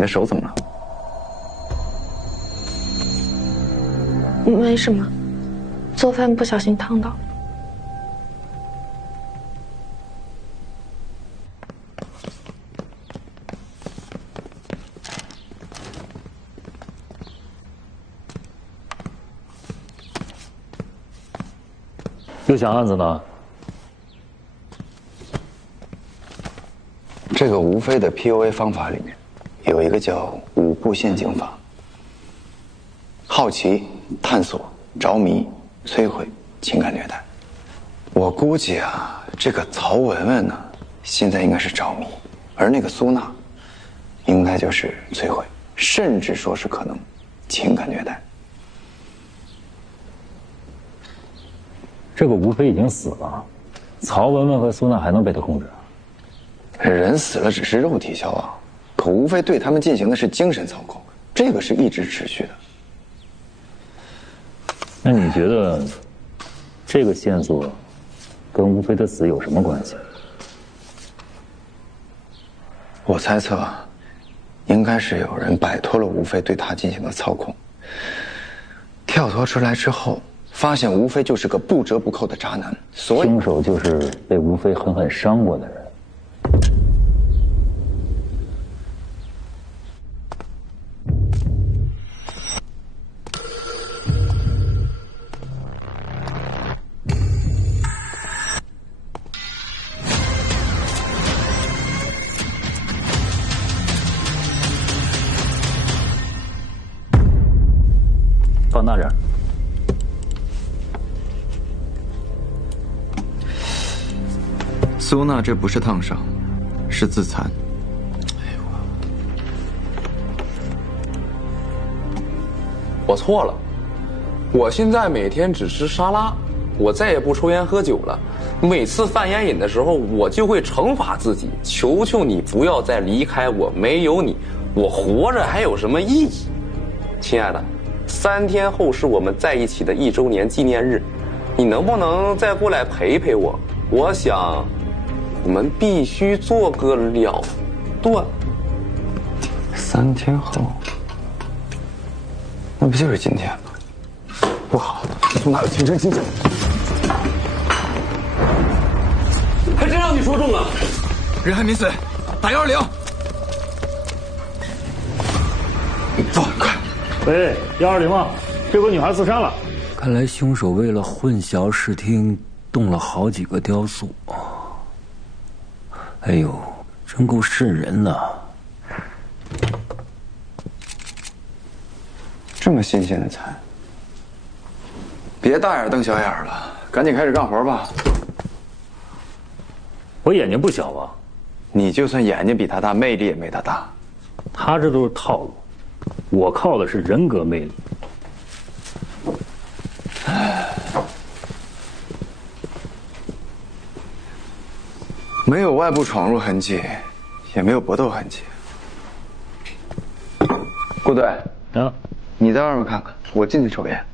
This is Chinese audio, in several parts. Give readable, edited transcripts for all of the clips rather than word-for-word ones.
你的手怎么了？没什么，做饭不小心烫到。又想案子呢？这个吴非的 PUA 方法里面，有一个叫5步陷阱法：好奇、探索、着迷、摧毁、情感虐待。我估计啊，这个曹文文呢，现在应该是着迷，而那个苏娜，应该就是摧毁，甚至说是可能情感虐待。这个吴非已经死了，曹文文和苏娜还能被他控制？人死了只是肉体消亡，可吴非对他们进行的是精神操控，这个是一直持续的。那你觉得这个线索跟吴非的死有什么关系？我猜测，应该是有人摆脱了吴非对他进行的操控，跳脱出来之后，发现吴非就是个不折不扣的渣男，所以凶手就是被吴非狠狠伤过的人。放那这儿。苏娜这不是烫伤，是自残。我错了，我现在每天只吃沙拉，我再也不抽烟喝酒了。每次犯烟瘾的时候，我就会惩罚自己，求求你不要再离开我，没有你，我活着还有什么意义？亲爱的，3天后是我们在一起的1周年纪念日，你能不能再过来陪陪我？我想，我们必须做个了断。3天后，那不就是今天吗？不好，苏娜有轻生倾向。还真让你说中了。人还没死，打120。走，快！喂，120啊，这有个女孩自杀了。看来凶手为了混淆视听，动了好几个雕塑。哎呦，真够瘆人呐！这么新鲜的菜，别大眼瞪小眼了，赶紧开始干活吧。我眼睛不小啊，你就算眼睛比他大，魅力也没他大。他这都是套路，我靠的是人格魅力。没有外部闯入痕迹，也没有搏斗痕迹。顾队，啊，你在外面看看，我进去抽烟。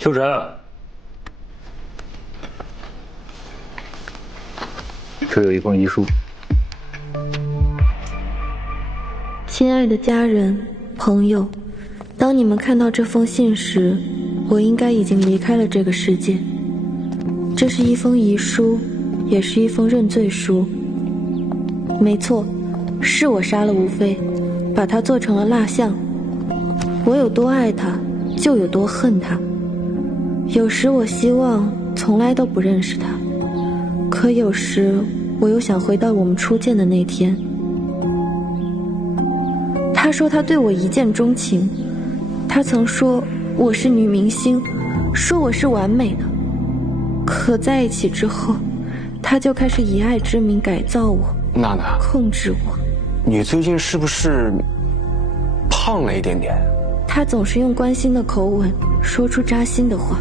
秋晨，这有一封遗书。亲爱的家人、朋友，当你们看到这封信时，我应该已经离开了这个世界。这是一封遗书，也是一封认罪书。没错，是我杀了吴非，把他做成了蜡像。我有多爱他，就有多恨他。有时我希望从来都不认识他，可有时我又想回到我们初见的那天。他说他对我一见钟情，他曾说我是女明星，说我是完美的。可在一起之后，他就开始以爱之名改造我，娜娜，控制我。你最近是不是胖了一点点？他总是用关心的口吻说出扎心的话，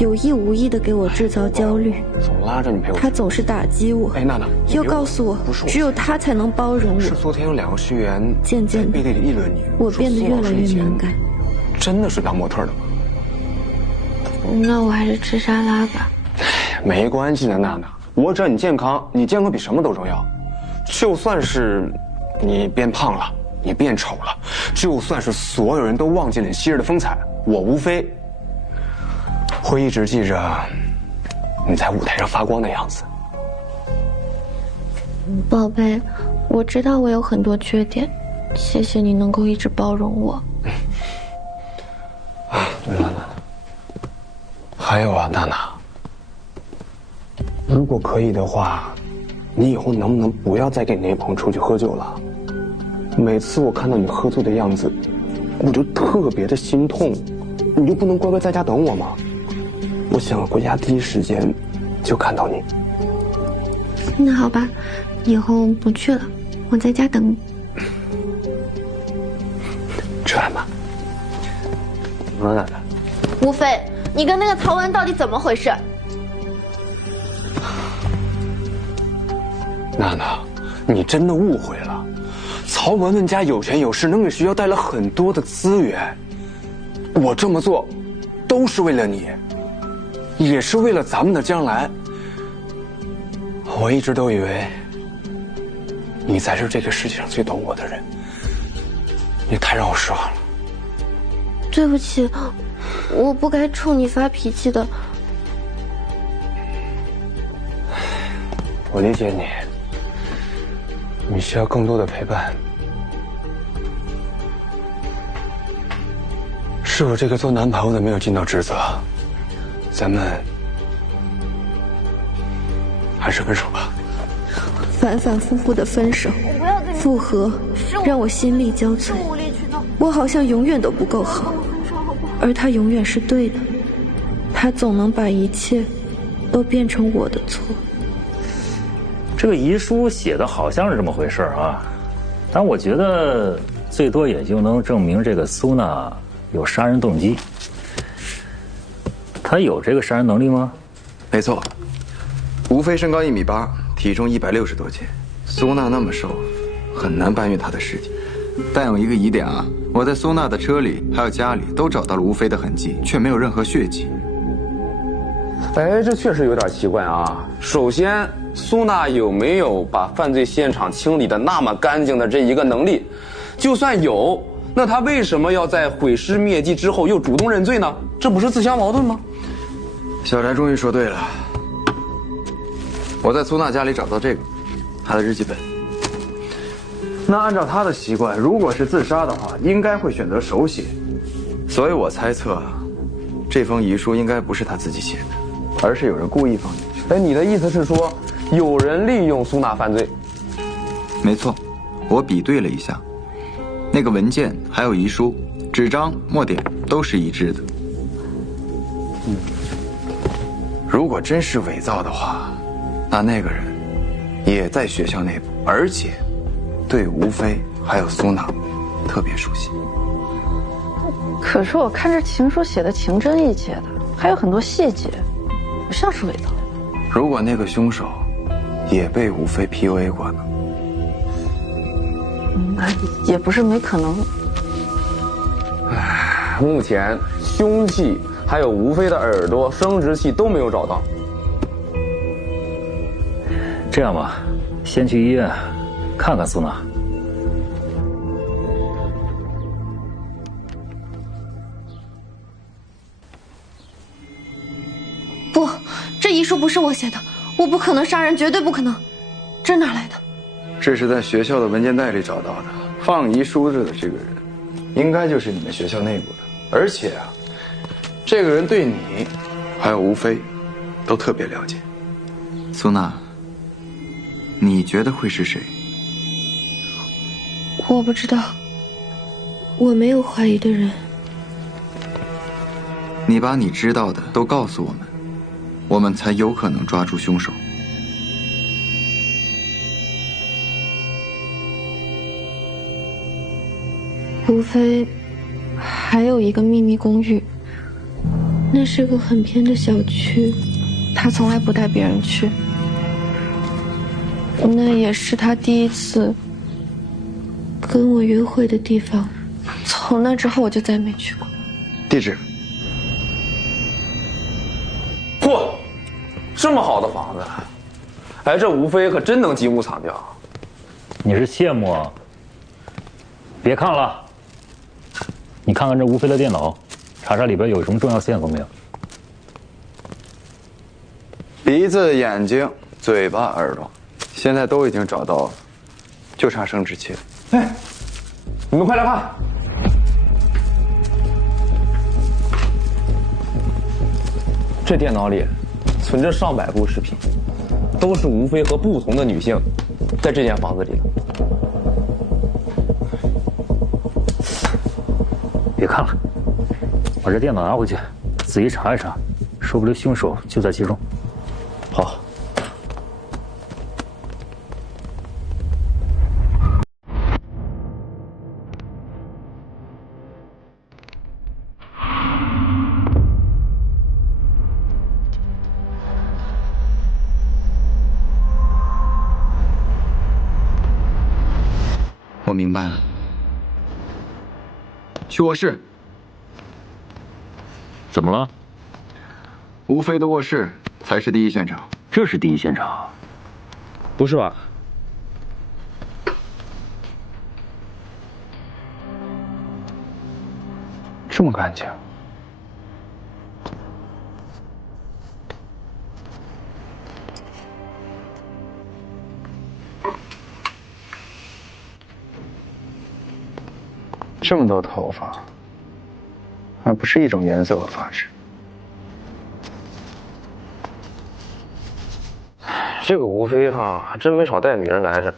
有意无意地给我制造焦虑。总拉着你陪我。他总是打击我。哎，娜娜，又告诉我，只有他才能包容我。是昨天有2个学员渐渐的，背地里议论你，我变得越来越敏感。真的是当模特的吗？那我还是吃沙拉吧。没关系的，娜娜，我只要你健康，你健康比什么都重要。就算是你变胖了，你变丑了，就算是所有人都忘记了你昔日的风采，我吴非会一直记着你在舞台上发光的样子。宝贝，我知道我有很多缺点，谢谢你能够一直包容我。对了，还有啊，娜娜，如果可以的话，你以后能不能不要再跟你那朋友出去喝酒了？每次我看到你喝醉的样子，我就特别的心痛。你就不能乖乖在家等我吗？我想回家第一时间就看到你。那好吧，以后不去了，我在家等你。吃饭吧。怎么了，奶奶？吴非，你跟那个曹文到底怎么回事？娜娜，你真的误会了。曹文文家有权有势，能给学校带来很多的资源。我这么做，都是为了你，也是为了咱们的将来。我一直都以为，你才是这个世界上最懂我的人。你太让我失望了。对不起，我不该冲你发脾气的。我理解你，你需要更多的陪伴。是我这个做男朋友的没有尽到职责，咱们还是分手吧。反反复复的分手、复合，让我心力交瘁。我好像永远都不够好，而他永远是对的。他总能把一切都变成我的错。这个遗书写的好像是这么回事啊，但我觉得最多也就能证明这个苏娜有杀人动机。她有这个杀人能力吗？没错，吴非身高1.8米，体重160多斤，苏娜那么瘦，很难搬运她的尸体。但有一个疑点啊，我在苏娜的车里还有家里都找到了吴非的痕迹，却没有任何血迹。哎，这确实有点奇怪啊。首先，苏娜有没有把犯罪现场清理的那么干净的这一个能力？就算有，那她为什么要在毁尸灭迹之后又主动认罪呢？这不是自相矛盾吗？小翟终于说对了，我在苏娜家里找到这个，她的日记本。那按照她的习惯，如果是自杀的话，应该会选择手写，所以我猜测，这封遗书应该不是她自己写的，而是有人故意放进去。哎，你的意思是说，有人利用苏娜犯罪？没错，我比对了一下，那个文件还有遗书，纸张、墨点都是一致的。如果真是伪造的话，那个人也在学校内部，而且对吴非还有苏娜特别熟悉。可是我看这情书写的情真意切的，还有很多细节，不像是伪造。如果那个凶手也被吴非 PUA 过呢？那也不是没可能。目前凶器还有吴非的耳朵、生殖器都没有找到。这样吧，先去医院看看苏娜。不，这遗书不是我写的，我不可能杀人，绝对不可能。这哪来的？这是在学校的文件袋里找到的。放遗书的这个人，应该就是你们学校内部的。而且啊，这个人对你，还有吴非，都特别了解。苏娜，你觉得会是谁？我不知道，我没有怀疑的人。你把你知道的都告诉我们，我们才有可能抓住凶手。无非还有一个秘密公寓，那是个很偏的小区，他从来不带别人去。那也是他第一次跟我约会的地方，从那之后我就再没去过。地址？嚯，这么好的房子，哎，这吴非可真能积木藏掉。你是羡慕啊？别看了，你看看这吴非的电脑，查查里边有什么重要线索没有？鼻子、眼睛、嘴巴、耳朵，现在都已经找到了，就差生殖器了。哎，你们快来看，这电脑里存着上百部视频，都是吴非和不同的女性在这间房子里的。别看了，把这电脑拿回去，仔细查一查，说不定凶手就在其中。好。我明白了，去卧室。怎么了？吴非的卧室才是第一现场。这是第一现场？不是吧？这么干净？这么多头发，还不是一种颜色和发质。这个吴非哈，还真没少带女人来着。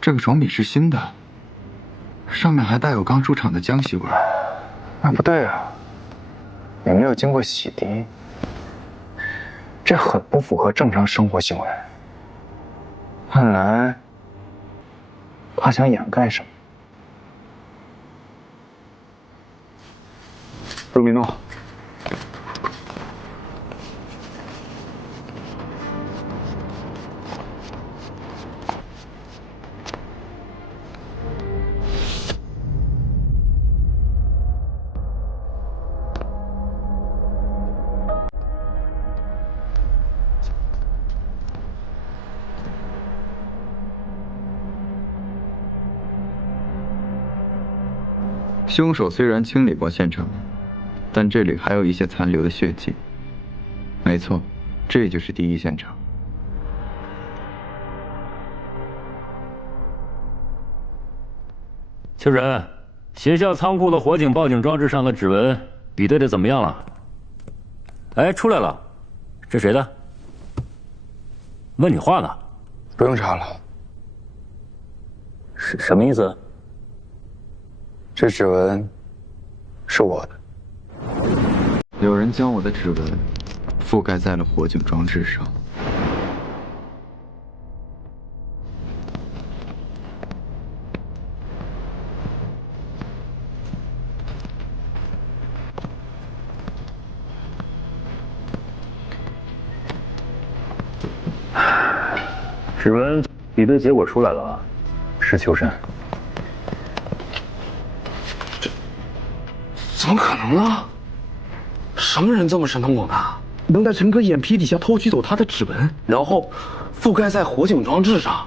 这个床品是新的，上面还带有刚出厂的浆洗味。那不对啊，也没有经过洗涤，这很不符合正常生活行为。看来他想掩盖什么。鲁米诺，凶手虽然清理过现场，但这里还有一些残留的血迹。没错，这就是第一现场。秋人，学校仓库的火警报警装置上的指纹比对的怎么样了？哎，出来了，这谁的？问你话呢。不用查了。什么意思？这指纹是我的。有人将我的指纹覆盖在了火警装置上。指纹比对结果出来了啊，是秋山。怎么可能呢？什么人这么神通广大，能在陈哥眼皮底下偷取走他的指纹，然后覆盖在火警装置上？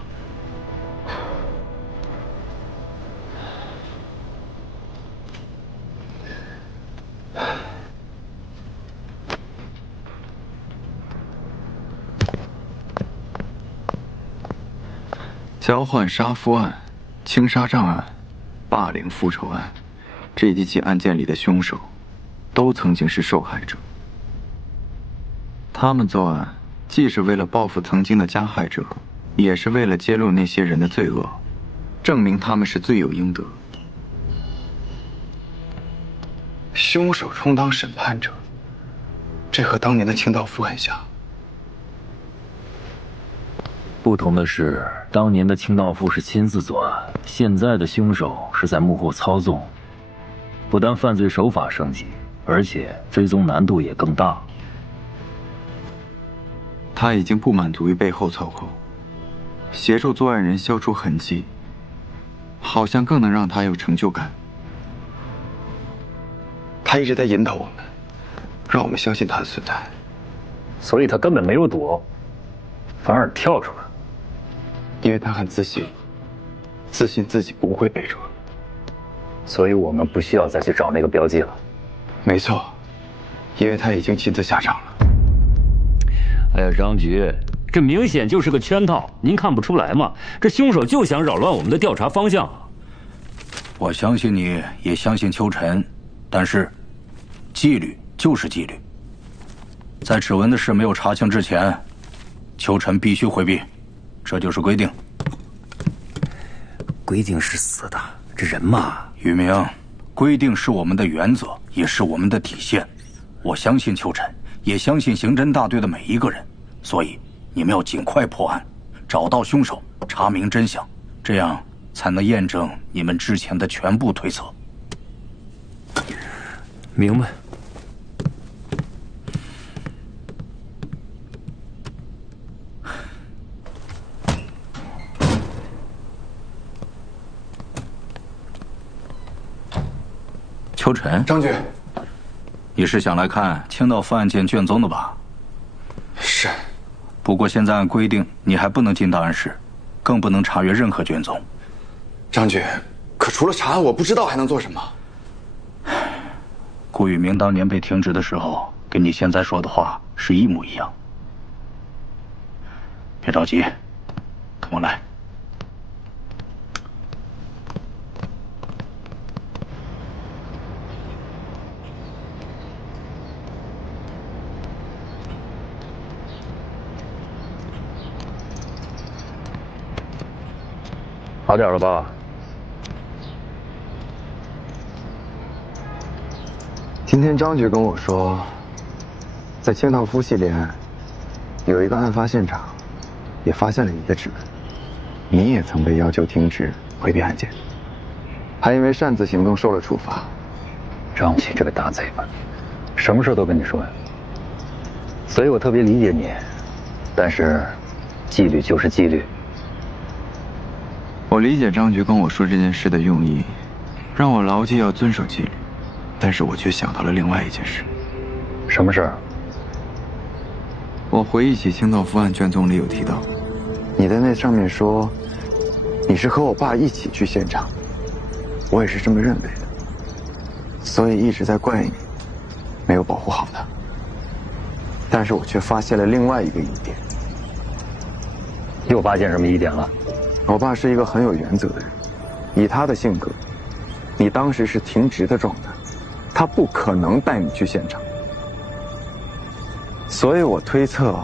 交换杀夫案、轻杀障案、霸凌复仇案，这几起案件里的凶手，都曾经是受害者。他们作案，既是为了报复曾经的加害者，也是为了揭露那些人的罪恶，证明他们是罪有应得。凶手充当审判者，这和当年的清道夫很像。不同的是，当年的清道夫是亲自作案，现在的凶手是在幕后操纵。不但犯罪手法升级，而且追踪难度也更大。他已经不满足于背后操控，协助作案人消除痕迹，好像更能让他有成就感。他一直在引导我们，让我们相信他的存在。所以他根本没有躲，反而跳出来。因为他很自信，自信自己不会被捉。所以我们不需要再去找那个标记了。没错，因为他已经亲自下场了。哎呀，张局，这明显就是个圈套，您看不出来吗？这凶手就想扰乱我们的调查方向。我相信你，也相信秋晨，但是，纪律就是纪律。在指纹的事没有查清之前，秋晨必须回避，这就是规定。规定是死的，这人嘛，宇明，规定是我们的原则，也是我们的底线。我相信秋晨，也相信刑侦大队的每一个人，所以你们要尽快破案，找到凶手，查明真相，这样才能验证你们之前的全部推测。明白。秋晨，张局，你是想来看清道夫案件卷宗的吧？是。不过现在按规定，你还不能进档案室，更不能查阅任何卷宗。张局，可除了查案，我不知道还能做什么。顾宇明当年被停职的时候，跟你现在说的话是一模一样。别着急，跟我来。好点了吧？今天张局跟我说，在清道夫系列案有一个案发现场，也发现了你的指纹，你也曾被要求停职回避案件，还因为擅自行动受了处罚。张琪这个大贼吧，什么事都跟你说呀。所以我特别理解你，但是纪律就是纪律。我理解张局跟我说这件事的用意，让我牢记要遵守纪律，但是我却想到了另外一件事。什么事儿？我回忆起清道夫案卷宗里有提到，你在那上面说，你是和我爸一起去现场，我也是这么认为的，所以一直在怪你没有保护好他。但是我却发现了另外一个疑点。又发现什么疑点了？我爸是一个很有原则的人，以他的性格，你当时是停职的状态，他不可能带你去现场，所以我推测，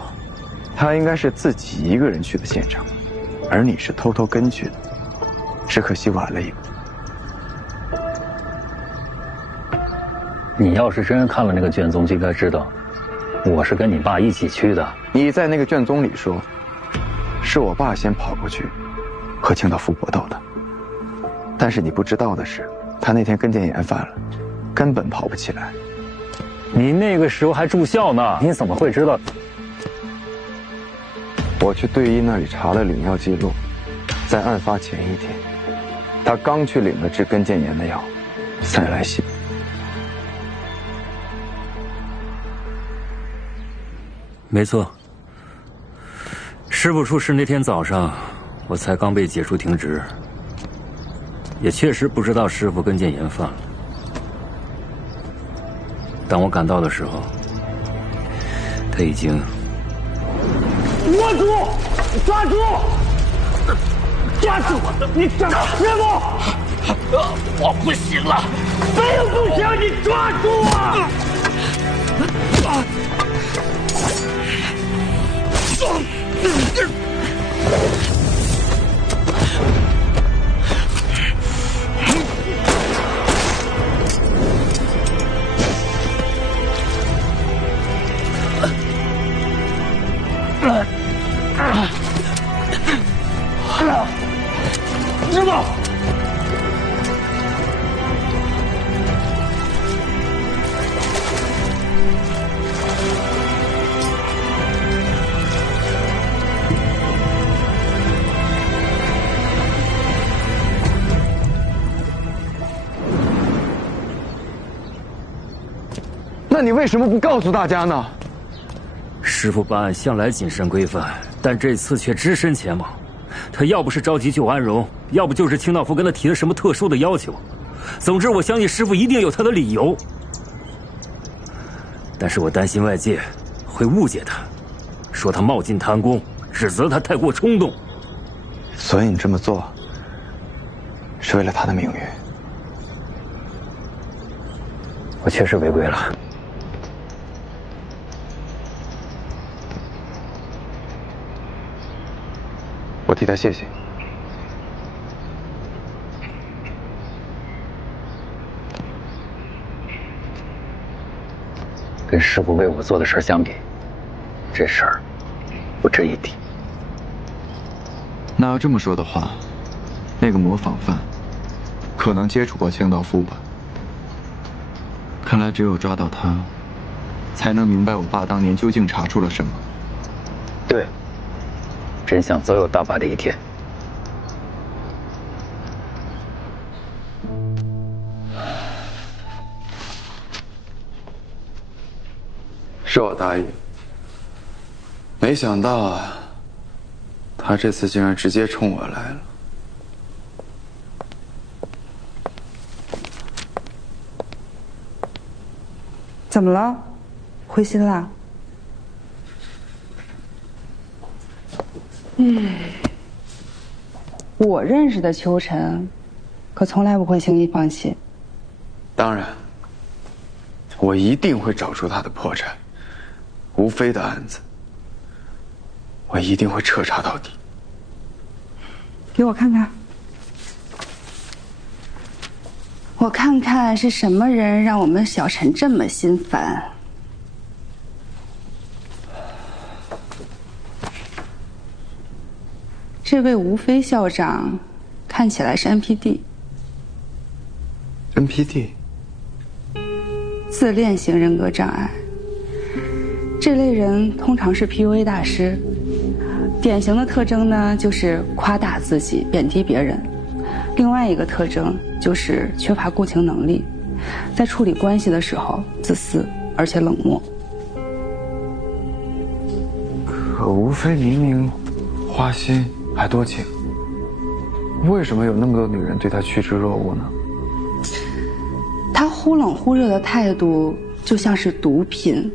他应该是自己一个人去的现场，而你是偷偷跟去的，只可惜晚了一步。你要是真看了那个卷宗，就应该知道，我是跟你爸一起去的。你在那个卷宗里说，是我爸先跑过去和清道夫搏斗的，但是你不知道的是，他那天跟腱炎犯了，根本跑不起来。你那个时候还住校呢，你怎么会知道？我去队医那里查了领药记录，在案发前一天，他刚去领了治跟腱炎的药，塞来西。没错，师傅出事那天早上，我才刚被解除停职，也确实不知道师傅跟腱炎犯了。当我赶到的时候，他已经……握住！抓住！抓住我！你抓师傅！我不行了，没有不行，你抓住我！师傅。那你为什么不告诉大家呢？师傅办案向来谨慎规范，但这次却只身前往。他要不是着急救安荣，要不就是清道夫跟他提了什么特殊的要求。总之，我相信师傅一定有他的理由。但是我担心外界会误解他，说他冒进贪功，指责他太过冲动。所以你这么做，是为了他的名誉。我确实违规了。我替他谢谢。跟师傅为我做的事相比，这事儿不值一提。那要这么说的话，那个模仿犯可能接触过清道夫吧？看来只有抓到他，才能明白我爸当年究竟查出了什么。对，真相总有大白的一天。是我大意，没想到啊，他这次竟然直接冲我来了。怎么了？灰心啦？我认识的秋晨，可从来不会轻易放弃。当然，我一定会找出他的破绽。吴非的案子，我一定会彻查到底。给我看看，我看看是什么人让我们小陈这么心烦。这位吴非校长看起来是 NPD。自恋型人格障碍。这类人通常是 PUA 大师，典型的特征呢就是夸大自己，贬低别人。另外一个特征就是缺乏共情能力，在处理关系的时候自私而且冷漠。可吴非明明花心还多情，为什么有那么多女人对他趋之若鹜呢？他忽冷忽热的态度就像是毒品，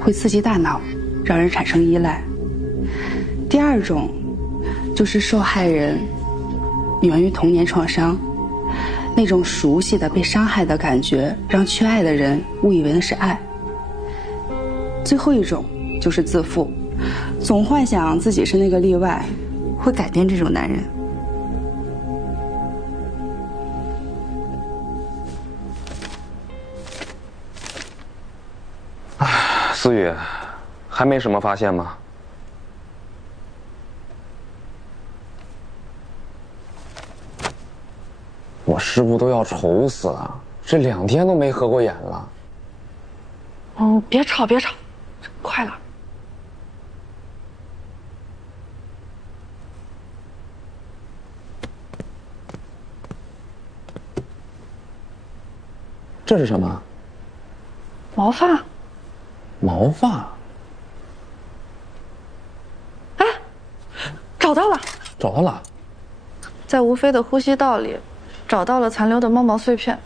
会刺激大脑，让人产生依赖。第二种就是受害人源于童年创伤，那种熟悉的被伤害的感觉，让缺爱的人误以为那是爱。最后一种就是自负，总幻想自己是那个例外，会改变这种男人。思雨，还没什么发现吗？我师傅都要愁死了，这2天都没合过眼了。哦，别吵别吵，快了。这是什么？毛发。毛发。哎，找到了！找到了，在吴非的呼吸道里，找到了残留的猫毛碎片。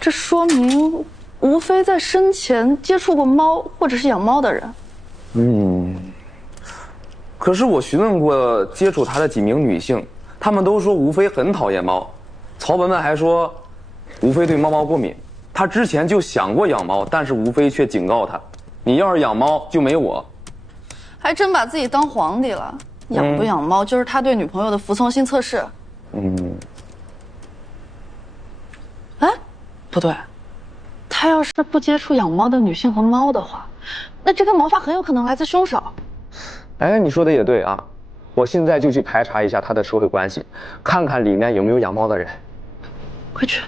这说明吴非在生前接触过猫或者是养猫的人。可是我询问过接触他的几名女性，他们都说吴非很讨厌猫，曹文文还说吴非对猫过敏，他之前就想过养猫，但是吴非却警告他，你要是养猫就没我。还真把自己当皇帝了，养不养猫就是他对女朋友的服从性测试。哎，不对，他要是不接触养猫的女性和猫的话，那这个毛发很有可能来自凶手。哎，你说的也对啊，我现在就去排查一下他的社会关系，看看里面有没有养猫的人。快去。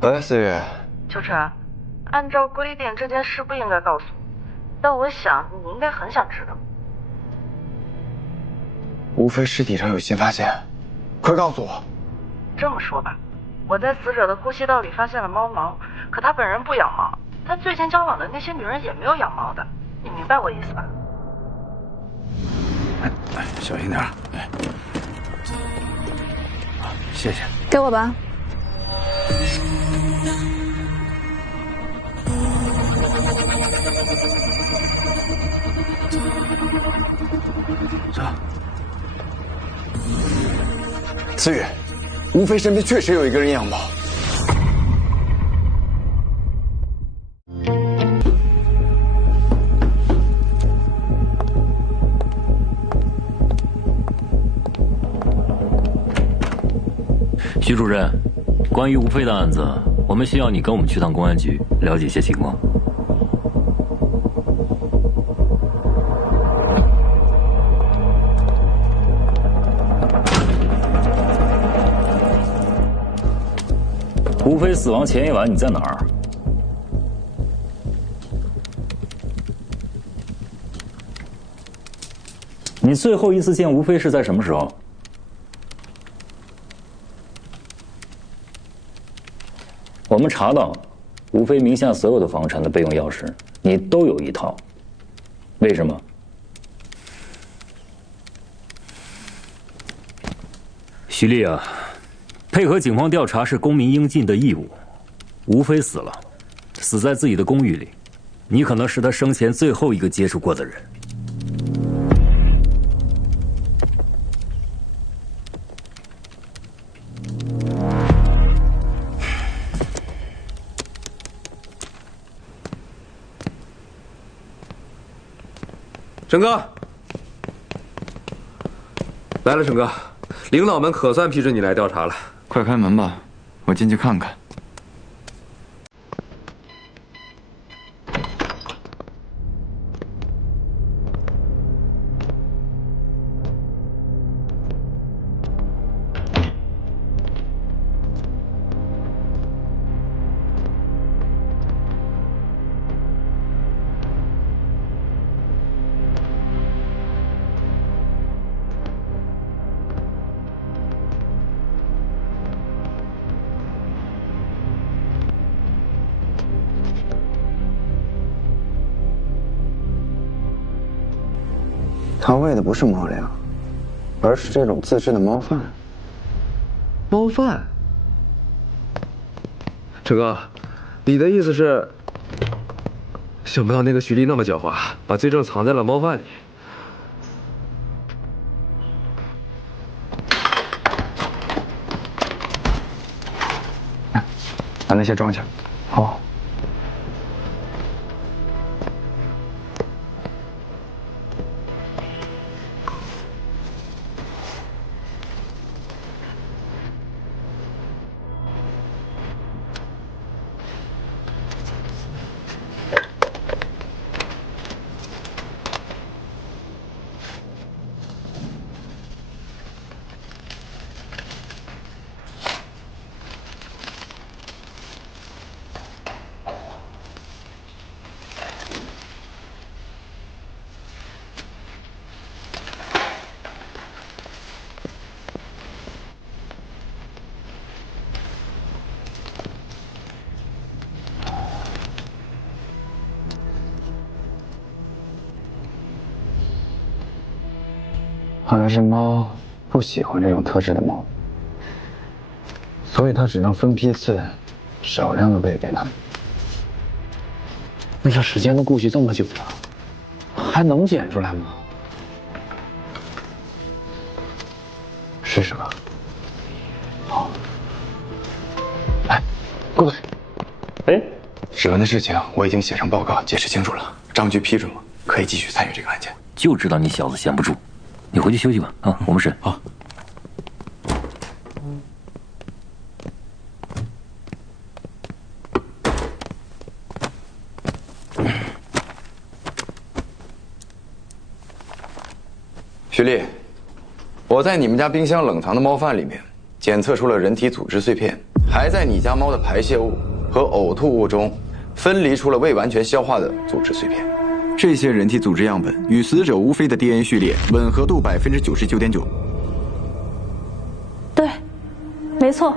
喂，思雨。秋晨，按照规定这件事不应该告诉你，但我想你应该很想知道。吴非尸体上有新发现，快告诉我。这么说吧，我在死者的呼吸道里发现了猫毛，可他本人不养猫，他最近交往的那些女人也没有养猫的，你明白我意思吧？小心点。谢谢。给我吧。思雨，吴非身边确实有一个人养猫。徐主任，关于吴非的案子，我们需要你跟我们去趟公安局，了解一些情况。吴非死亡前一晚你在哪儿？你最后一次见吴非是在什么时候？我们查到，吴非名下所有的房产的备用钥匙，你都有一套，为什么？徐丽啊，配合警方调查是公民应尽的义务。吴非死了，死在自己的公寓里，你可能是他生前最后一个接触过的人。沈哥，来了，沈哥，领导们可算批准你来调查了。快开门吧，我进去看看。他喂的不是猫粮，而是这种自制的猫饭。猫饭？陈哥，你的意思是？想不到那个徐丽那么狡猾，把罪证藏在了猫饭里。把那些装下。好。好像是猫不喜欢这种特制的猫，所以他只能分批次，少量的喂给他们。那这时间都过去这么久了，还能检出来吗？试试吧。好。哎，顾队。哎，史文的事情我已经写上报告，解释清楚了，张局批准我可以继续参与这个案件。就知道你小子闲不住，你回去休息吧。啊，我们审。好。徐丽，我在你们家冰箱冷藏的猫饭里面检测出了人体组织碎片，还在你家猫的排泄物和呕吐物中分离出了未完全消化的组织碎片。这些人体组织样本与死者吴飞的 DNA 序列吻合度99.9%。对，没错，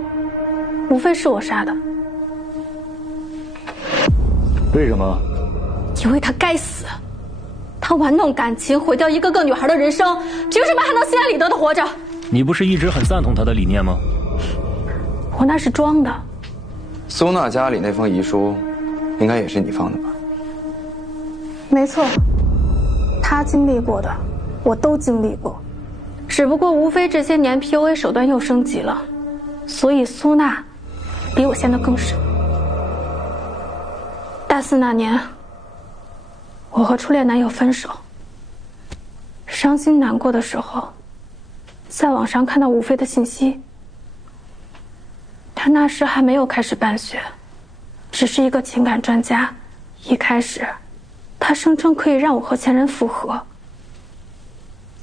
吴飞是我杀的。为什么？因为他该死。他玩弄感情，毁掉一个个女孩的人生，凭什么还能心安理得的活着？你不是一直很赞同他的理念吗？我那是装的。苏娜家里那封遗书，应该也是你放的吧？没错，他经历过的，我都经历过。只不过无非这些年 PUA 手段又升级了，所以苏娜比我陷得更深。大4那年，我和初恋男友分手，伤心难过的时候，在网上看到吴飞的信息。他那时还没有开始办学，只是一个情感专家。一开始，他声称可以让我和前任复合，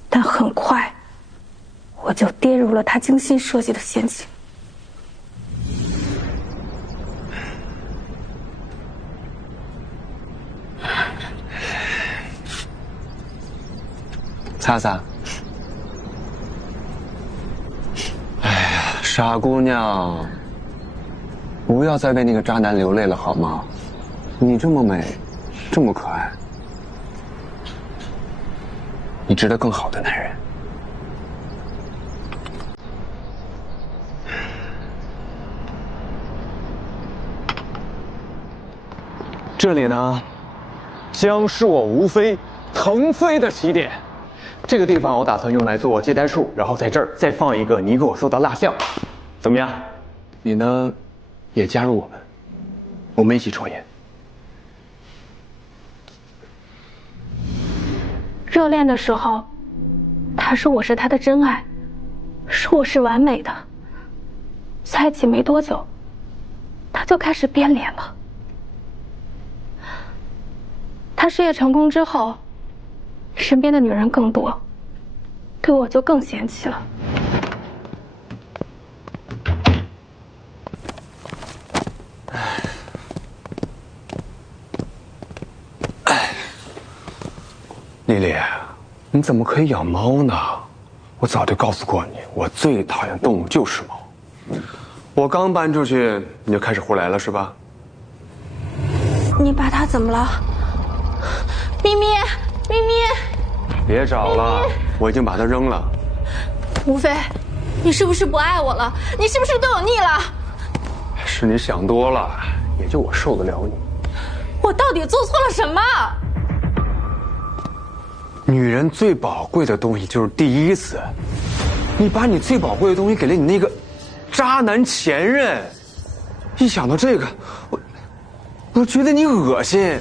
但很快，我就跌入了他精心设计的陷阱。擦擦。哎呀，傻姑娘，不要再为那个渣男流泪了好吗？你这么美，这么可爱，你值得更好的男人。这里呢，将是我吴飞腾飞的起点。这个地方我打算用来做接待处，然后在这儿再放一个你给我做的蜡像，怎么样？你呢，也加入我们一起创业。热恋的时候，他说我是他的真爱，说我是完美的。在一起没多久，他就开始变脸了。他事业成功之后，身边的女人更多，对我就更嫌弃了。丽丽，你怎么可以养猫呢？我早就告诉过你，我最讨厌动物就是猫。我刚搬出去，你就开始胡来了是吧？你把它怎么了？咪咪，咪咪，别找了，我已经把它扔了。吴飞，你是不是不爱我了？你是不是对我腻了？是你想多了，也就我受得了你。我到底做错了什么？女人最宝贵的东西就是第一次，你把你最宝贵的东西给了你那个渣男前任，一想到这个，我觉得你恶心。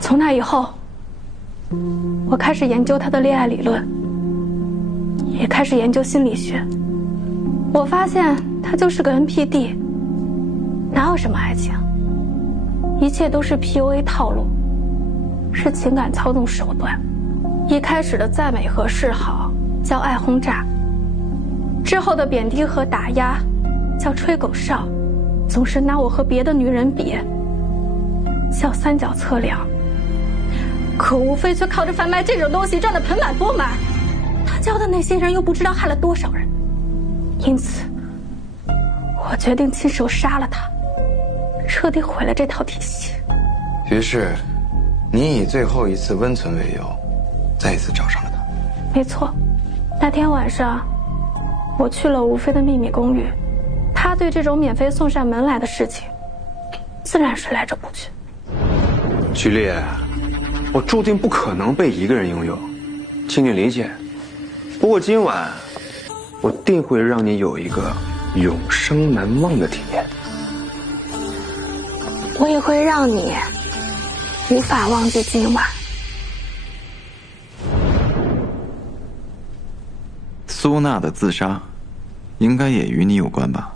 从那以后，我开始研究他的恋爱理论，也开始研究心理学。我发现他就是个 NPD。哪有什么爱情？一切都是 PUA 套路，是情感操纵手段。一开始的赞美和示好叫爱轰炸，之后的贬低和打压叫吹狗哨，总是拿我和别的女人比，叫三角测量。可吴飞却靠着贩卖这种东西赚得盆满钵满，他教的那些人又不知道害了多少人。因此，我决定亲手杀了他，彻底毁了这套体系。于是，你以最后一次温存为由，再一次找上了他。没错，那天晚上，我去了吴飞的秘密公寓，他对这种免费送上门来的事情，自然是来者不拒。徐丽，我注定不可能被一个人拥有，请你理解。不过今晚，我定会让你有一个永生难忘的体验。我也会让你无法忘记今晚。苏娜的自杀，应该也与你有关吧？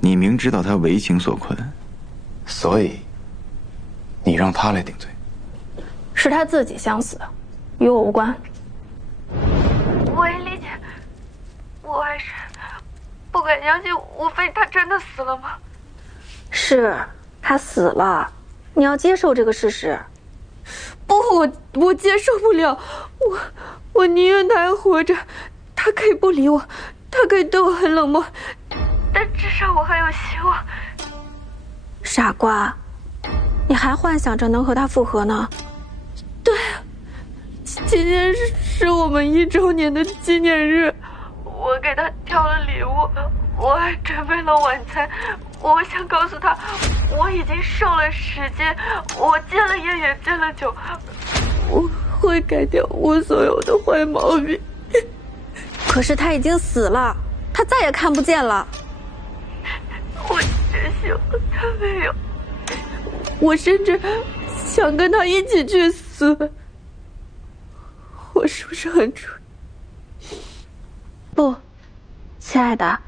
你明知道她为情所困，所以你让她来顶罪。是他自己想死的，与我无关。我也理解，我还是不敢相信吴飞他真的死了吗？是，他死了，你要接受这个事实。不，我接受不了，我宁愿他还活着，他可以不理我，他可以对我很冷漠，但至少我还有希望。傻瓜，你还幻想着能和他复合呢？对，今天是我们1周年的纪念日，我给他挑了礼物，我还准备了晚餐。我想告诉他，我已经瘦了10斤，我戒了烟也戒了酒，我会改掉我所有的坏毛病。可是他已经死了，他再也看不见了。我真希望他没有。我甚至想跟他一起去死。我是不是很蠢？不，亲爱的，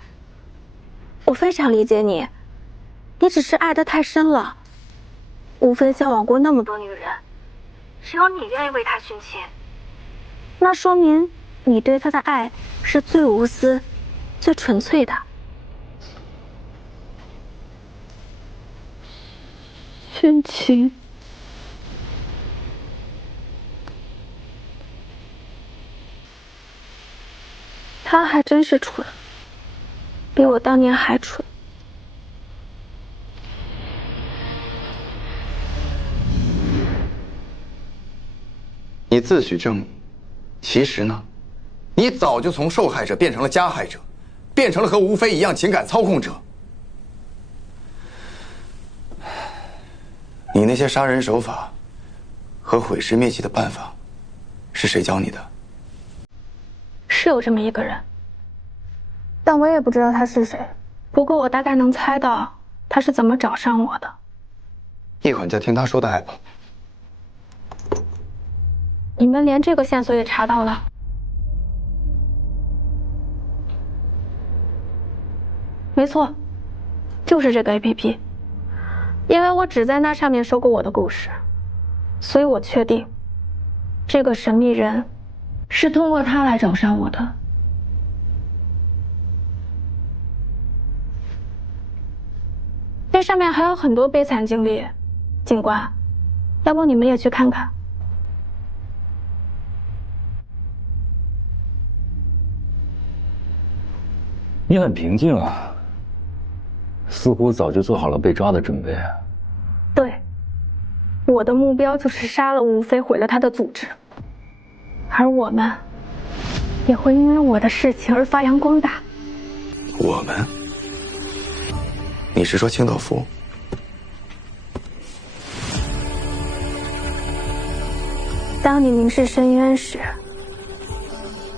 我非常理解你，你只是爱得太深了。吴飞向往过那么多女人，只有你愿意为他殉情，那说明你对他的爱是最无私、最纯粹的。殉情？他还真是蠢，比我当年还蠢。你自诩正义，其实呢，你早就从受害者变成了加害者，变成了和吴飞一样情感操控者。你那些杀人手法和毁尸灭迹的办法，是谁教你的？是有这么一个人，但我也不知道他是谁。不过我大概能猜到他是怎么找上我的。一会儿再听他说的爱吧。你们连这个线索也查到了？没错，就是这个 APP。因为我只在那上面说过我的故事，所以我确定，这个神秘人是通过他来找上我的。这上面还有很多悲惨经历，警官，要不你们也去看看？你很平静啊，似乎早就做好了被抓的准备。对，我的目标就是杀了吴飞，毁了他的组织，而我们也会因为我的事情而发扬光大。我们？你是说清道夫？当你凝视深渊时，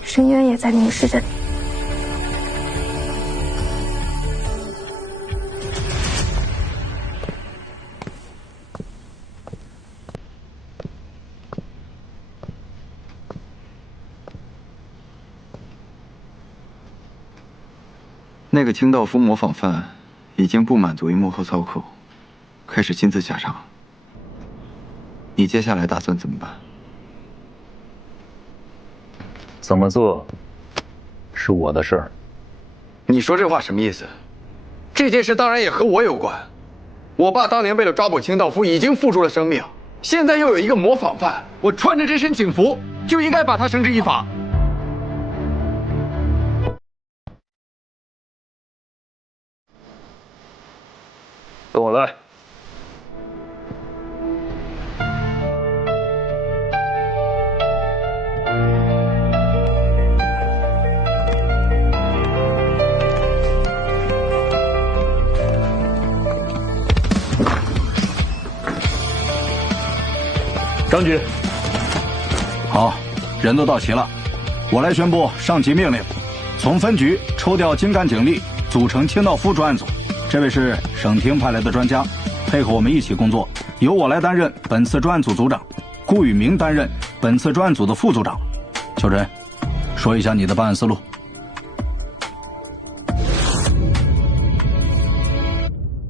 深渊也在凝视着你。那个清道夫模仿犯已经不满足于幕后操控，开始亲自下场。你接下来打算怎么办？怎么做是我的事儿。你说这话什么意思？这件事当然也和我有关。我爸当年为了抓捕清道夫已经付出了生命，现在又有一个模仿犯，我穿着这身警服就应该把他绳之以法。跟我来。张局。好，人都到齐了，我来宣布上级命令：从分局抽调精干警力，组成清道夫专案组。这位是省厅派来的专家，配合我们一起工作，由我来担任本次专案组组长，顾宇明担任本次专案组的副组长。秋晨，说一下你的办案思路。